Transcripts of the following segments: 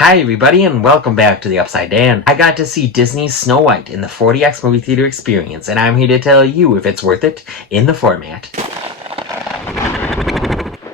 Hi everybody and welcome back to the Upside Down. I got to see Disney's Snow White in the 4DX movie theater experience, and I'm here to tell you if it's worth it in the format.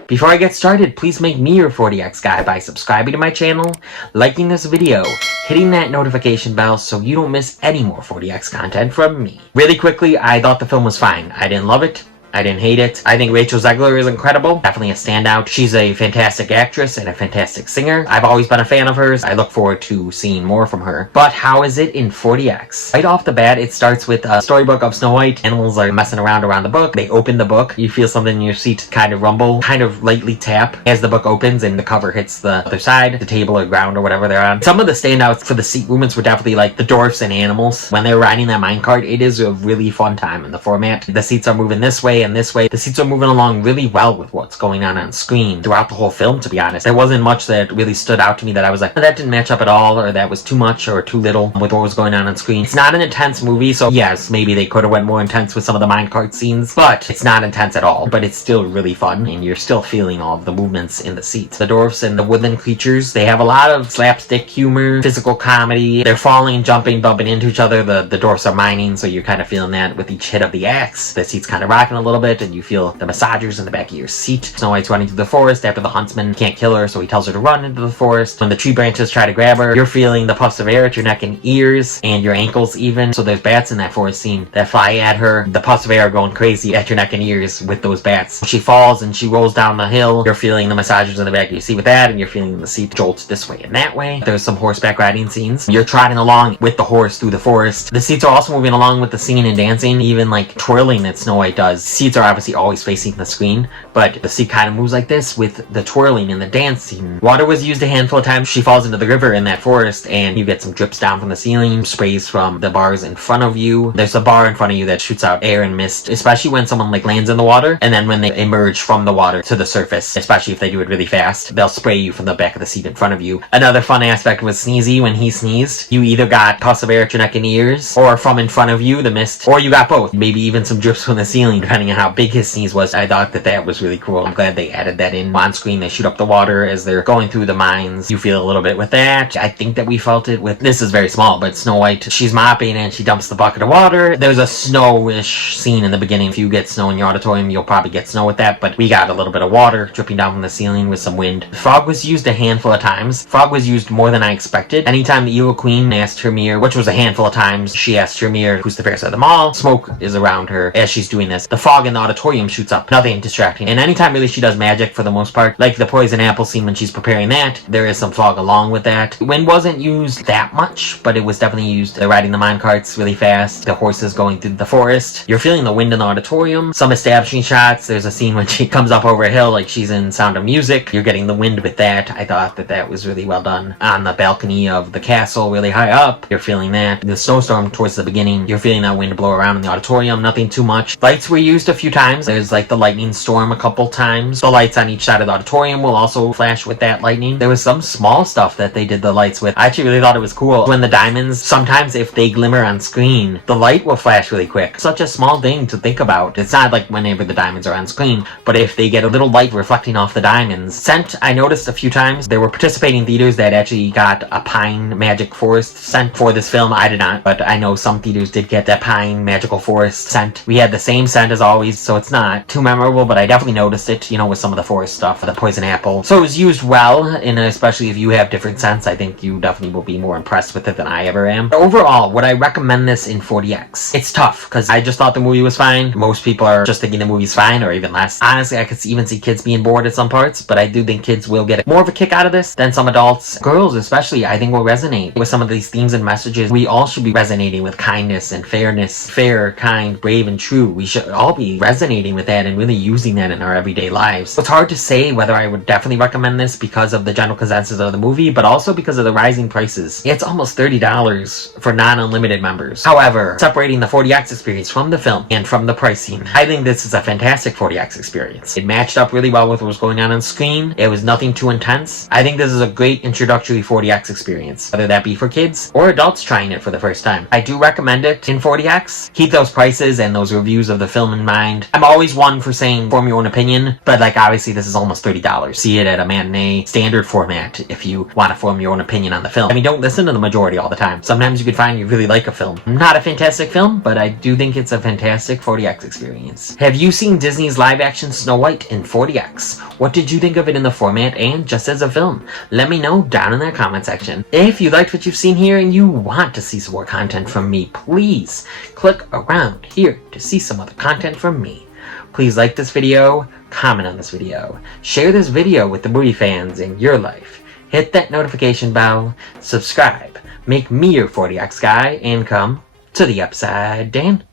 Before I get started, please make me your 4DX guy by subscribing to my channel, liking this video, hitting that notification bell so you don't miss any more 4DX content from me. Really quickly, I thought the film was fine. I didn't love it. I didn't hate it. I think Rachel Zegler is incredible. Definitely a standout. She's a fantastic actress and a fantastic singer. I've always been a fan of hers. I look forward to seeing more from her. But how is it in 4DX? Right off the bat, it starts with a storybook of Snow White. Animals are messing around the book. They open the book. You feel something in your seat kind of rumble, kind of lightly tap as the book opens and the cover hits the other side, the table or ground or whatever they're on. Some of the standouts for the seat movements were definitely like the dwarfs and animals. When they're riding that minecart, it is a really fun time in the format. The seats are moving this way and this way. The seats are moving along really well with what's going on screen throughout the whole film, to be honest. There wasn't much that really stood out to me that I was like, that didn't match up at all, or that was too much or too little with what was going on screen. It's not an intense movie, so yes, maybe they could have went more intense with some of the minecart scenes, but it's not intense at all. But it's still really fun, and you're still feeling all of the movements in the seats. The dwarfs and the woodland creatures, they have a lot of slapstick humor, physical comedy. They're falling, jumping, bumping into each other. The dwarfs are mining, so you're kind of feeling that with each hit of the axe. The seat's kind of rocking a little bit, and you feel the massagers in the back of your seat. Snow White's running through the forest after the huntsman can't kill her, so he tells her to run into the forest. When the tree branches try to grab her, you're feeling the puffs of air at your neck and ears, and your ankles even. So there's bats in that forest scene that fly at her. The puffs of air are going crazy at your neck and ears with those bats. She falls and she rolls down the hill. You're feeling the massagers in the back of your seat with that, and you're feeling the seat jolt this way and that way. There's some horseback riding scenes. You're trotting along with the horse through the forest. The seats are also moving along with the singing and dancing, even like twirling that Snow White does. Seats are obviously always facing the screen, but the seat kind of moves like this with the twirling and the dancing. Water was used a handful of times. She falls into the river in that forest, and you get some drips down from the ceiling, sprays from the bars in front of you. There's a bar in front of you that shoots out air and mist, especially when someone like lands in the water, and then when they emerge from the water to the surface, especially if they do it really fast, they'll spray you from the back of the seat in front of you. Another fun aspect was Sneezy. When he sneezed, you either got puffs of air at your neck and ears, or from in front of you, the mist, or you got both. Maybe even some drips from the ceiling, depending on how big his sneeze was. I thought that was really cool. I'm glad they added that in on screen. They shoot up the water as they're going through the mines. You feel a little bit with that. I think that we felt it with, this is very small, but Snow White, she's mopping and she dumps the bucket of water. There's a snowish scene in the beginning. If you get snow in your auditorium, you'll probably get snow with that, but we got a little bit of water dripping down from the ceiling with some wind. Fog was used a handful of times. Fog was used more than I expected. Anytime the Evil Queen asked her mirror, which was a handful of times, she asked her mirror, who's the fairest of them all, smoke is around her as she's doing this. The fog in the auditorium shoots up. Nothing distracting. And anytime really she does magic, for the most part, like the poison apple scene when she's preparing that, there is some fog along with that. Wind wasn't used that much, but it was definitely used. They're riding the minecarts really fast, the horses going through the forest. You're feeling the wind in the auditorium. Some establishing shots. There's a scene when she comes up over a hill like she's in Sound of Music. You're getting the wind with that. I thought that was really well done. On the balcony of the castle, really high up, you're feeling that. The snowstorm towards the beginning, you're feeling that wind blow around in the auditorium. Nothing too much. Lights were used a few times. There's like the lightning storm a couple times. The lights on each side of the auditorium will also flash with that lightning. There was some small stuff that they did the lights with. I actually really thought it was cool. When the diamonds, sometimes if they glimmer on screen, the light will flash really quick. Such a small thing to think about. It's not like whenever the diamonds are on screen, but if they get a little light reflecting off the diamonds. Scent, I noticed a few times. There were participating theaters that actually got a pine magic forest scent for this film. I did not, but I know some theaters did get that pine magical forest scent. We had the same scent as always, so it's not too memorable, but I definitely noticed it, you know, with some of the forest stuff, the poison apple. So it was used well, and especially if you have different scents, I think you definitely will be more impressed with it than I ever am. Overall, would I recommend this in 4DX? It's tough, because I just thought the movie was fine. Most people are just thinking the movie's fine, or even less. Honestly, I could even see kids being bored at some parts, but I do think kids will get more of a kick out of this than some adults. Girls, especially, I think will resonate with some of these themes and messages. We all should be resonating with kindness and fairness. Fair, kind, brave, and true. We should all be resonating with that and really using that in our everyday lives. It's hard to say whether I would definitely recommend this because of the general consensus of the movie, but also because of the rising prices. It's almost $30 for non-unlimited members. However, separating the 4DX experience from the film and from the pricing, I think this is a fantastic 4DX experience. It matched up really well with what was going on screen. It was nothing too intense. I think this is a great introductory 4DX experience, whether that be for kids or adults trying it for the first time. I do recommend it in 4DX. Keep those prices and those reviews of the film in mind. mind. I'm always one for saying form your own opinion, but like obviously this is almost $30. See it at a matinee standard format if you want to form your own opinion on the film. I mean, don't listen to the majority all the time. Sometimes you could find you really like a film. Not a fantastic film, but I do think it's a fantastic 4DX experience. Have you seen Disney's live action Snow White in 4DX? What did you think of it in the format and just as a film? Let me know down in that comment section. If you liked what you've seen here and you want to see some more content from me, please click around here to see some other content from me. Please like this video, comment on this video, share this video with the movie fans in your life, hit that notification bell, subscribe, make me your 4DX guy, and come to the upside, Dan.